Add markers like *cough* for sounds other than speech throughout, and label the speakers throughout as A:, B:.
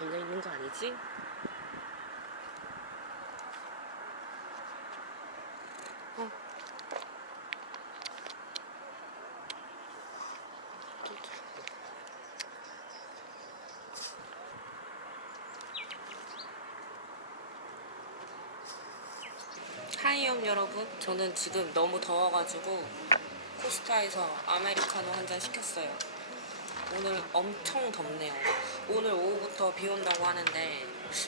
A: 걸려 있는 거 아니지? 어. 하이염 여러분, 저는 지금 너무 더워가지고 코스타에서 아메리카노 한 잔 시켰어요. 오늘 엄청 덥네요. 오늘 오후부터 비 온다고 하는데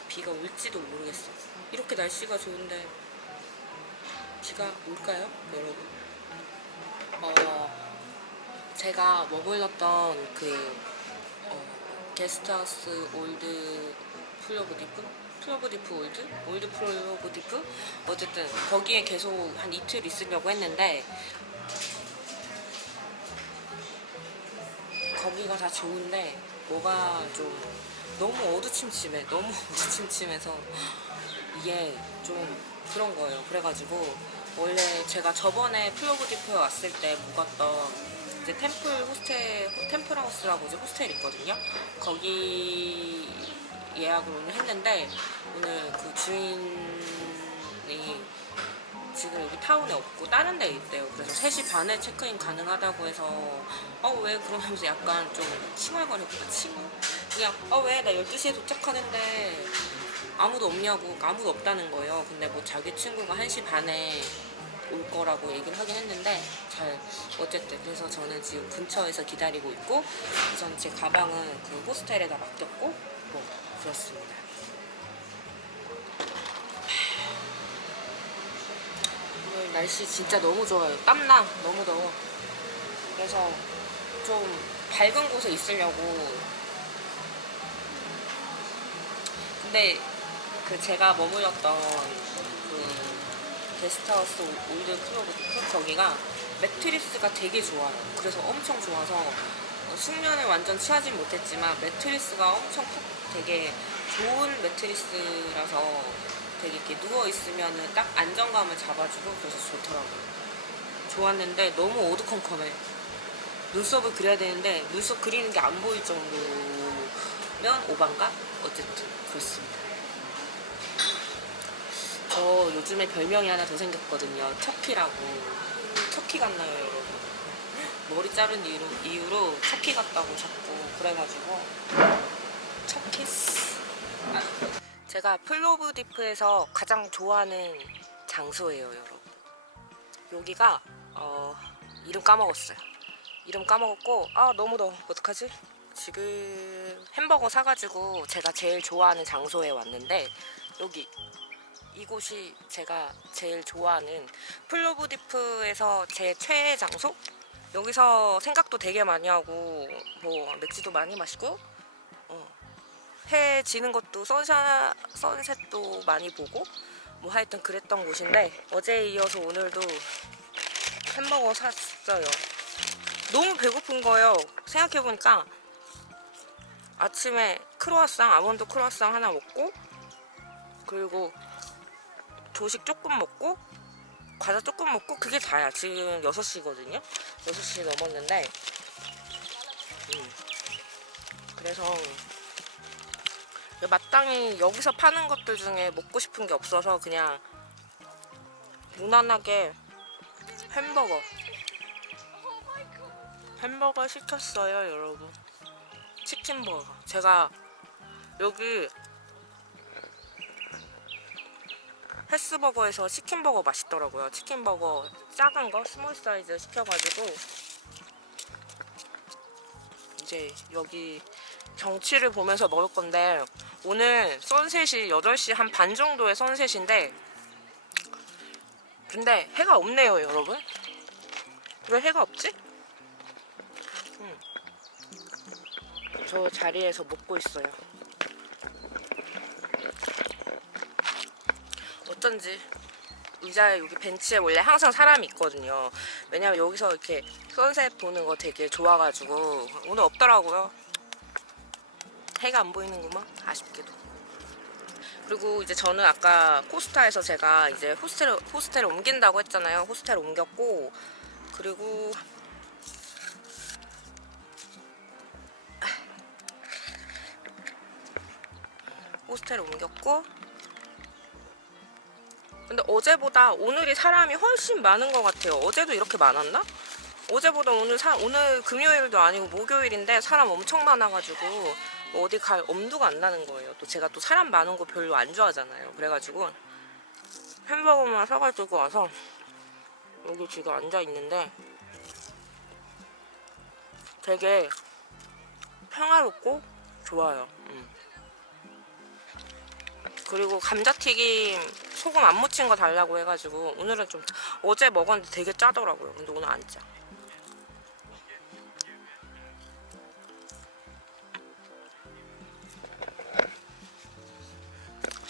A: 비가 올지도 모르겠어. 이렇게 날씨가 좋은데 비가 올까요, 여러분? 어, 제가 머물렀던 그 어, 게스트하우스 올드 플로브디프? 플로브디프 올드? 올드 플로브디프? 어쨌든 거기에 계속 한 이틀 있으려고 했는데 거기가 다 좋은데 뭐가 좀 너무 어두침침해 너무 *laughs* 어두침침해서 이게 좀 그런 거예요. 그래가지고 원래 제가 저번에 플로브디프에 왔을 때 묵었던 이제 템플 호스텔 템플 하우스라고 이제 호스텔 있거든요. 거기 예약을 오늘 했는데 오늘 그 주인이 지금 여기 타운에 없고 다른 데 있대요. 그래서 3시 반에 체크인 가능하다고 해서 어 왜 그러면서 약간 좀 칭얼거리고 칭얼? 그냥 어왜 나 12시에 도착하는데 아무도 없냐고 아무도 없다는 거예요. 근데 뭐 자기 친구가 1시 반에 올 거라고 얘기를 하긴 했는데 잘 어쨌든 그래서 저는 지금 근처에서 기다리고 있고 우선 제 가방은 그 호스텔에다 맡겼고 뭐 그렇습니다. 날씨 진짜 너무 좋아요. 땀나. 너무 더워. 그래서 좀 밝은 곳에 있으려고. 근데 그 제가 머물렀던 그 게스트하우스 올드 클로브 거기가 매트리스가 되게 좋아요. 그래서 엄청 좋아서 어, 숙면을 완전 취하진 못했지만 매트리스가 엄청 푹 되게 좋은 매트리스라서 되게 이렇게 누워 있으면은 딱 안정감을 잡아주고 그래서 좋더라고요. 좋았는데 너무 어두컴컴해. 눈썹을 그려야 되는데 눈썹 그리는 게 안 보일 정도면 오반가? 어쨌든 그렇습니다. 저 요즘에 별명이 하나 더 생겼거든요. 척키라고. 척키 같나요, 여러분? 머리 자른 이유로, 이유로 척키 같다고 자꾸 그래가지고 척키스. 아, 제가 플로브 디프에서 가장 좋아하는 장소예요, 여러분. 여기가 어, 이름 까먹었어요. 이름 까먹었고 아 너무 더워. 어떡하지? 지금 햄버거 사가지고 제가 제일 좋아하는 장소에 왔는데 여기 이곳이 제가 제일 좋아하는 플로브 디프에서 제 최애 장소? 여기서 생각도 되게 많이 하고 뭐 맥주도 많이 마시고 어, 해 지는 것도 선샤 선셋도 많이 보고 뭐 하여튼 그랬던 곳인데 어제에 이어서 오늘도 햄버거 샀어요. 너무 배고픈 거예요. 생각해 보니까 아침에 크로아상 아몬드 크로아상 하나 먹고 그리고 조식 조금 먹고 과자 조금 먹고 그게 다야. 지금 6시거든요. 6시 넘었는데 음. 그래서 마땅히 여기서 파는 것들 중에 먹고 싶은 게 없어서 그냥 무난하게 햄버거. 햄버거 시켰어요 여러분. 치킨버거. 제가 여기 헬스버거에서 치킨버거 맛있더라고요. 치킨버거 작은 거 스몰 사이즈 시켜가지고 이제 여기 경치를 보면서 먹을 건데 오늘 선셋이 8시 한 반 정도의 선셋인데 근데 해가 없네요 여러분 왜 해가 없지? 음. 저 자리에서 먹고 있어요 어쩐지 의자에 여기 벤치에 원래 항상 사람이 있거든요 왜냐면 여기서 이렇게 선셋 보는 거 되게 좋아가지고 오늘 없더라고요 해가 안 보이는구만 아쉽게도 그리고 이제 저는 아까 코스타에서 제가 이제 호스텔 호스텔을 옮긴다고 했잖아요 호스텔 옮겼고 그리고 호스텔에 옮겼고 근데 어제보다 오늘이 사람이 훨씬 많은 것 같아요. 어제도 이렇게 많았나? 어제보다 오늘 사, 오늘 금요일도 아니고 목요일인데 사람 엄청 많아가지고 뭐 어디 갈 엄두가 안 나는 거예요. 또 제가 또 사람 많은 거 별로 안 좋아하잖아요. 그래가지고 햄버거만 사가지고 와서 여기 지금 앉아 있는데 되게 평화롭고 좋아요. 음. 그리고 감자튀김 소금 안 묻힌 거 달라고 해가지고 오늘은 좀 어제 먹었는데 되게 짜더라고요. 근데 오늘 안 짜.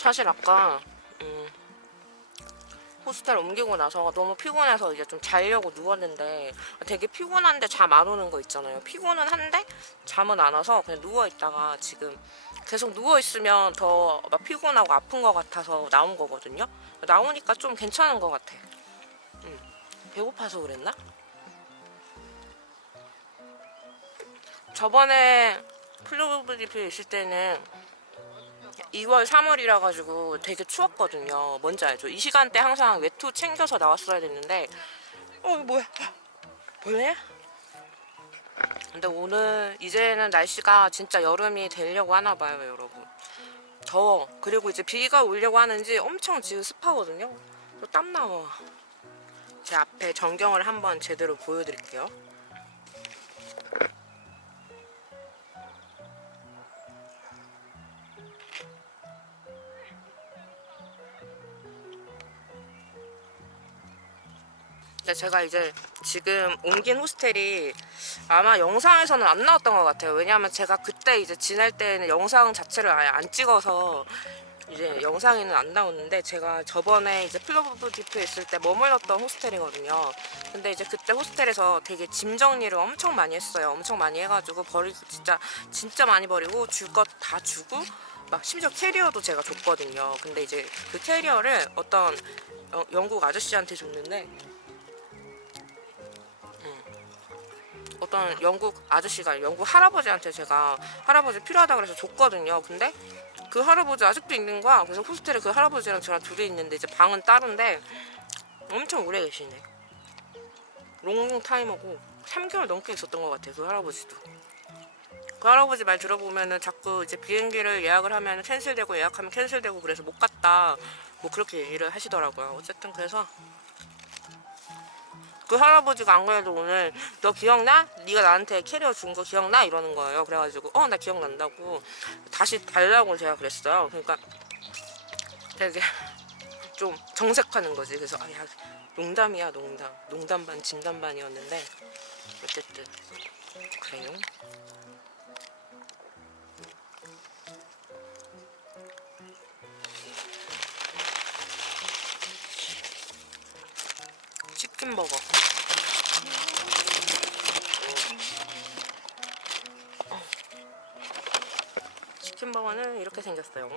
A: 사실 아까 음, 호스텔 옮기고 나서 너무 피곤해서 이제 좀 자려고 누웠는데 되게 피곤한데 잠 안 오는 거 있잖아요. 피곤은 한데 잠은 안 와서 그냥 누워 있다가 지금 계속 누워 있으면 더 막 피곤하고 아픈 것 같아서 나온 거거든요. 나오니까 좀 괜찮은 것 같아. 음, 배고파서 그랬나? 저번에 플로브디필 있을 때는 2월, 3월이라 가지고 되게 추웠거든요. 뭔지 알죠? 이 시간대 항상 외투 챙겨서 나왔어야 됐는데 어 뭐야? 벌레야? 근데 오늘 이제는 날씨가 진짜 여름이 되려고 하나 봐요, 여러분. 더워. 그리고 이제 비가 오려고 하는지 엄청 지금 습하거든요. 또 땀 나와. 제 앞에 전경을 한번 제대로 보여드릴게요. 근데 제가 이제 지금 옮긴 호스텔이 아마 영상에서는 안 나왔던 것 같아요. 왜냐하면 제가 그때 이제 지낼 때는 영상 자체를 아예 안 찍어서 이제 영상에는 안 나오는데 제가 저번에 이제 플로브 디프에 있을 때 머물렀던 호스텔이거든요. 근데 이제 그때 호스텔에서 되게 짐 정리를 엄청 많이 했어요. 엄청 많이 해가지고 버리고 진짜 진짜 많이 버리고 줄 것 다 주고 막 심지어 캐리어도 제가 줬거든요. 근데 이제 그 캐리어를 어떤 어, 영국 아저씨한테 줬는데 어떤 영국 아저씨가 영국 할아버지한테 제가 할아버지 필요하다 그래서 줬거든요. 근데 그 할아버지 아직도 있는 거야. 그래서 호스텔에 그 할아버지랑 저랑 둘이 있는데 이제 방은 따로인데 엄청 오래 계시네. 롱롱 타임하고 3개월 넘게 있었던 것 같아요. 그 할아버지도. 그 할아버지 말 들어보면은 자꾸 이제 비행기를 예약을 하면 캔슬되고 예약하면 캔슬되고 그래서 못 갔다. 뭐 그렇게 얘기를 하시더라고요. 어쨌든 그래서 그 할아버지가 안 그래도 오늘 너 기억나? 네가 나한테 캐리어 준 거 기억나? 이러는 거예요. 그래가지고 어 나 기억난다고 다시 달라고 제가 그랬어요. 그러니까 되게 좀 정색하는 거지. 그래서 아 야 농담이야 농담 농담 반 진담 반이었는데 어쨌든 그래요. 치킨 버거. 치킨 버거는 이렇게 생겼어요.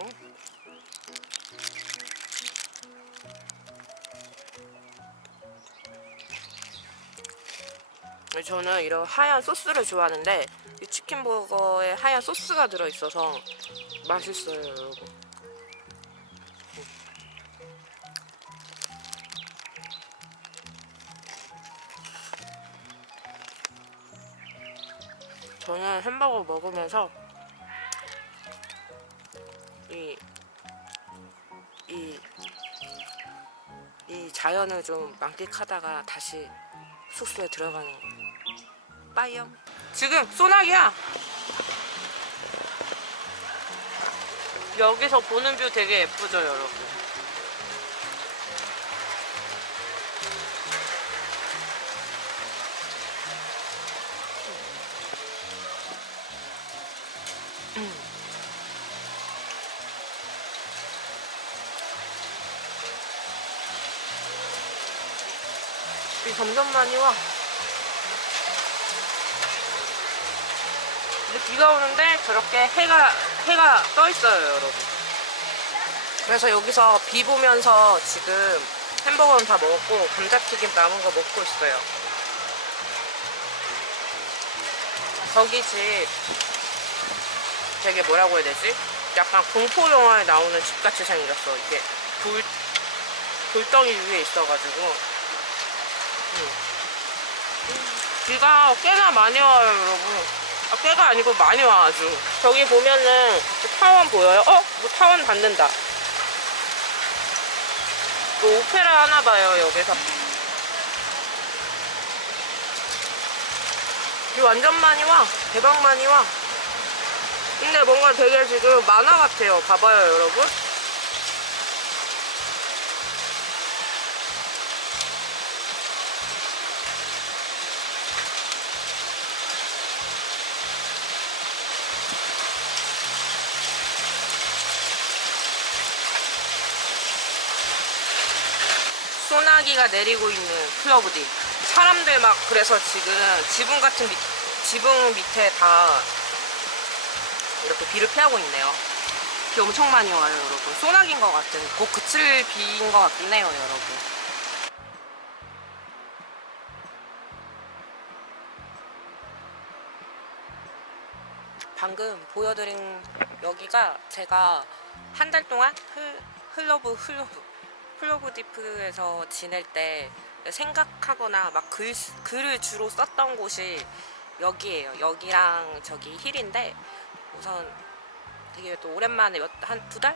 A: 저는 이런 하얀 소스를 좋아하는데 이 치킨 버거에 하얀 소스가 들어 있어서 맛있어요, 여러분. 저는 햄버거 먹으면서 자연을 좀 만끽하다가 다시 숙소에 들어가는 거. 빠이요. 지금 소나기야. 여기서 보는 뷰 되게 예쁘죠, 여러분. 많이 와. 근데 비가 오는데 저렇게 해가 해가 떠 있어요, 여러분. 그래서 여기서 비 보면서 지금 햄버거는 다 먹었고 감자튀김 남은 거 먹고 있어요. 저기 집 되게 뭐라고 해야 되지? 약간 공포 영화에 나오는 집 같이 생겼어. 이게 돌 돌덩이 위에 있어가지고. 음. 비가 꽤나 많이 와요, 여러분. 아, 꽤가 아니고 많이 와 아주. 저기 보면은 타원 보여요? 어? 뭐 타원 닿는다. 뭐 오페라 하나 봐요, 여기서. 비 완전 많이 와. 대박 많이 와. 근데 뭔가 되게 지금 만화 같아요. 봐봐요, 여러분. 소나기가 내리고 있는 클러브디. 사람들 막 그래서 지금 지붕 같은 밑, 지붕 밑에 다 이렇게 비를 피하고 있네요. 비 엄청 많이 와요, 여러분. 소나기인 것 같은, 곧 그칠 비인 것 같긴 해요, 여러분. 방금 보여드린 여기가 제가 한 달 동안 흘, 흘러브 흘러브 플로브 디프에서 지낼 때 생각하거나 막 글, 글을 주로 썼던 곳이 여기예요. 여기랑 저기 힐인데 우선 되게 또 오랜만에 한 두 달?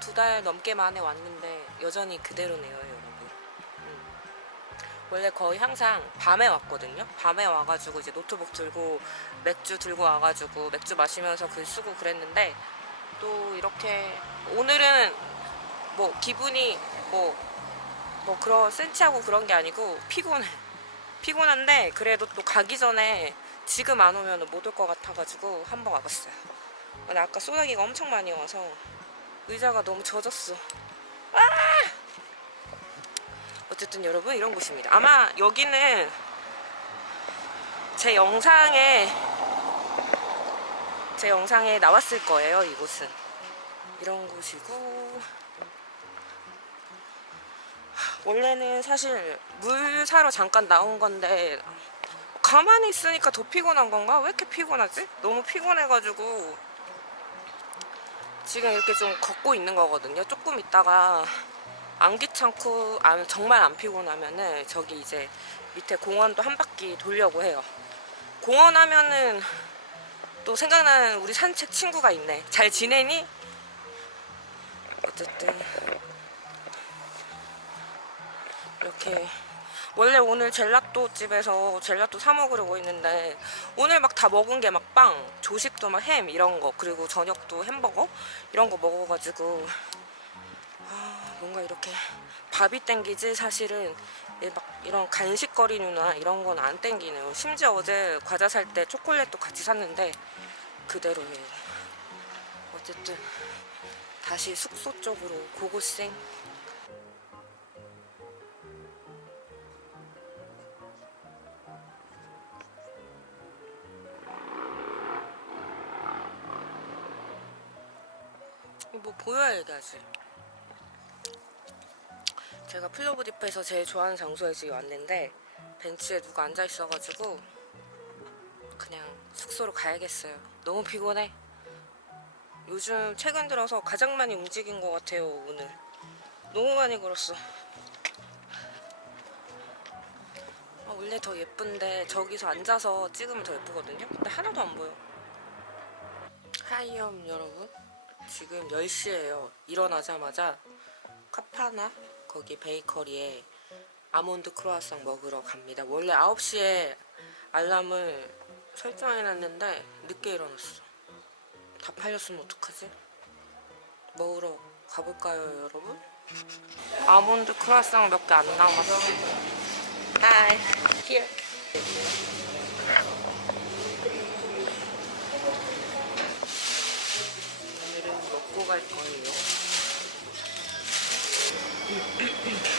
A: 두 달 넘게 만에 왔는데 여전히 그대로네요, 여러분. 음. 원래 거의 항상 밤에 왔거든요. 밤에 와가지고 이제 노트북 들고 맥주 들고 와가지고 맥주 마시면서 글 쓰고 그랬는데 또 이렇게 오늘은 뭐 기분이 뭐, 뭐 그런 센치하고 그런 게 아니고 피곤해. 피곤한데 그래도 또 가기 전에 지금 안 오면 못 올 것 같아가지고 한 번 와봤어요. 근데 아까 소나기가 엄청 많이 와서 의자가 너무 젖었어. 아! 어쨌든 여러분 이런 곳입니다. 아마 여기는 제 영상에 제 영상에 나왔을 거예요. 이곳은 이런 곳이고 원래는 사실 물 사러 잠깐 나온 건데 가만히 있으니까 더 피곤한 건가? 왜 이렇게 피곤하지? 너무 피곤해가지고 지금 이렇게 좀 걷고 있는 거거든요. 조금 있다가 안 귀찮고 안, 정말 안 피곤하면은 저기 이제 밑에 공원도 한 바퀴 돌려고 해요. 공원 하면은 또 생각나는 우리 산책 친구가 있네. 잘 지내니? 어쨌든 이렇게 원래 오늘 젤라또 집에서 젤라또 사 먹으려고 했는데 오늘 막 다 먹은 게 막 빵, 조식도 막 햄 이런 거 그리고 저녁도 햄버거 이런 거 먹어가지고 아, 뭔가 이렇게 밥이 땡기지 사실은 이막 이런 간식거리류나 이런 건 안 땡기네요. 심지어 어제 과자 살 때 초콜릿도 같이 샀는데 그대로예요. 어쨌든 다시 숙소 쪽으로 고고생 뭐 보여야 얘기하지. 제가 플로브 디프에서 제일 좋아하는 장소에 지금 왔는데 벤치에 누가 앉아 있어가지고 그냥 숙소로 가야겠어요. 너무 피곤해. 요즘 최근 들어서 가장 많이 움직인 것 같아요 오늘. 너무 많이 걸었어. 아, 원래 더 예쁜데 저기서 앉아서 찍으면 더 예쁘거든요. 근데 하나도 안 보여. 하이엄 여러분. 지금 10시예요. 일어나자마자 카파나 거기 베이커리에 아몬드 크로아상 먹으러 갑니다. 원래 9시에 알람을 설정해놨는데 늦게 일어났어. 다 팔렸으면 어떡하지? 먹으러 가볼까요, 여러분? 아몬드 크로아상 몇 개 안 남았어. Hi, here. 먹고 갈 거예요. *clears throat* *clears throat*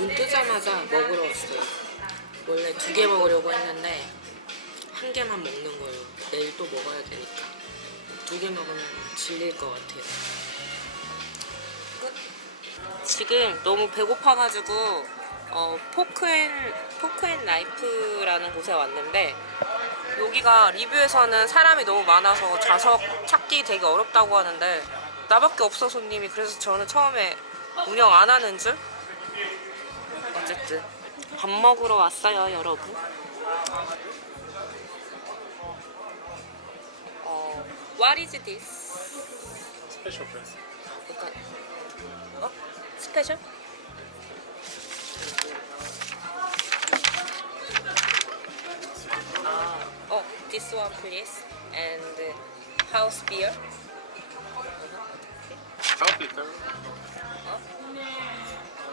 A: 눈 뜨자마자 먹으러 왔어요. 원래 두 개 먹으려고 했는데 한 개만 먹는 거예요. 내일 또 먹어야 되니까. 두 개 먹으면 질릴 것 같아요. 끝. 지금 너무 배고파가지고 어, 포크앤 포크앤 나이프라는 곳에 왔는데 여기가 리뷰에서는 사람이 너무 많아서 좌석 찾기 되게 어렵다고 하는데 나밖에 없어 손님이 그래서 저는 처음에 운영 안 하는 줄 어쨌든 밥 먹으러 왔어요 여러분 어, What is this?
B: 스페셜 프레스.
A: 약간 어? 스페셜? 아, 어, this one please and house beer
B: How bitter?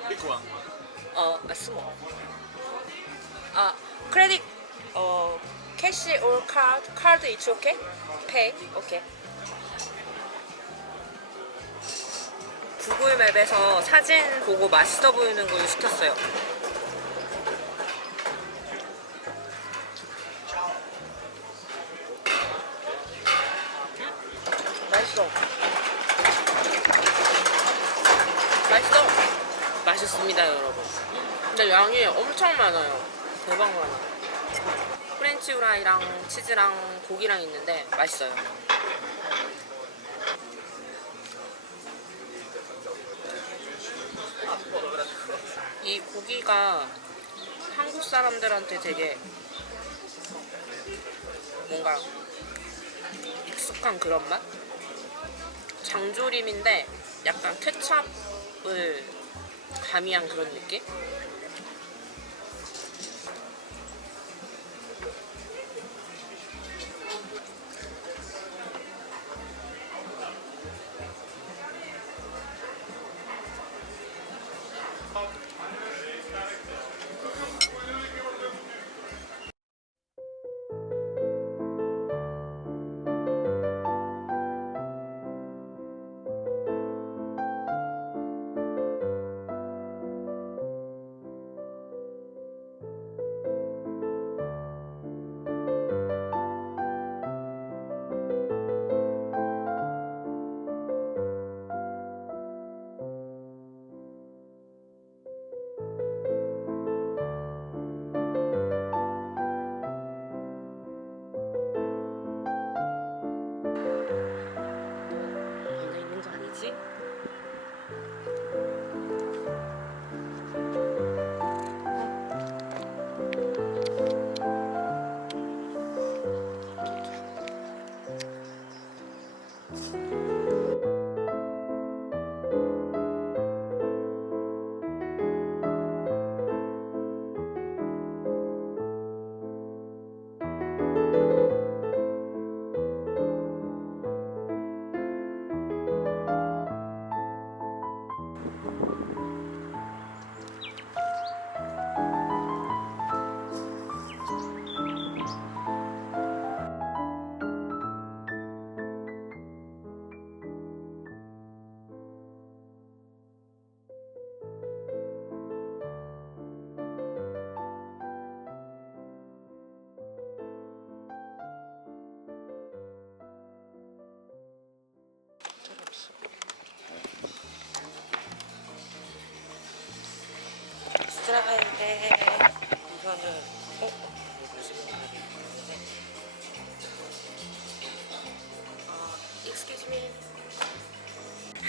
B: Big one.
A: 어, 아, small 아, credit 어, cash or card? card it's okay 구글 맵에서 사진 보고 맛있어 보이는 걸 시켰어요. 맛있어. 맛있어. 맛있습니다, 여러분. 근데 양이 엄청 많아요. 대박 많아. 프렌치 후라이랑 치즈랑 고기랑 있는데 맛있어요. 이 고기가 한국 사람들한테 되게 뭔가 익숙한 그런 맛? 장조림인데 약간 케찹을 가미한 그런 느낌? 우선은 어? 어?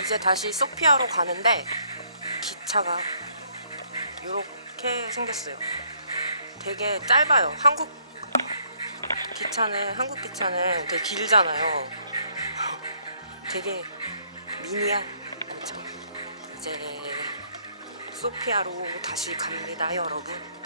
A: 이제 다시 소피아로 가는데 기차가 이렇게 생겼어요. 되게 짧아요. 한국 기차는 한국 기차는 되게 길잖아요. 되게 미니한 엄청 이제 소피아로 다시 갑니다, 여러분.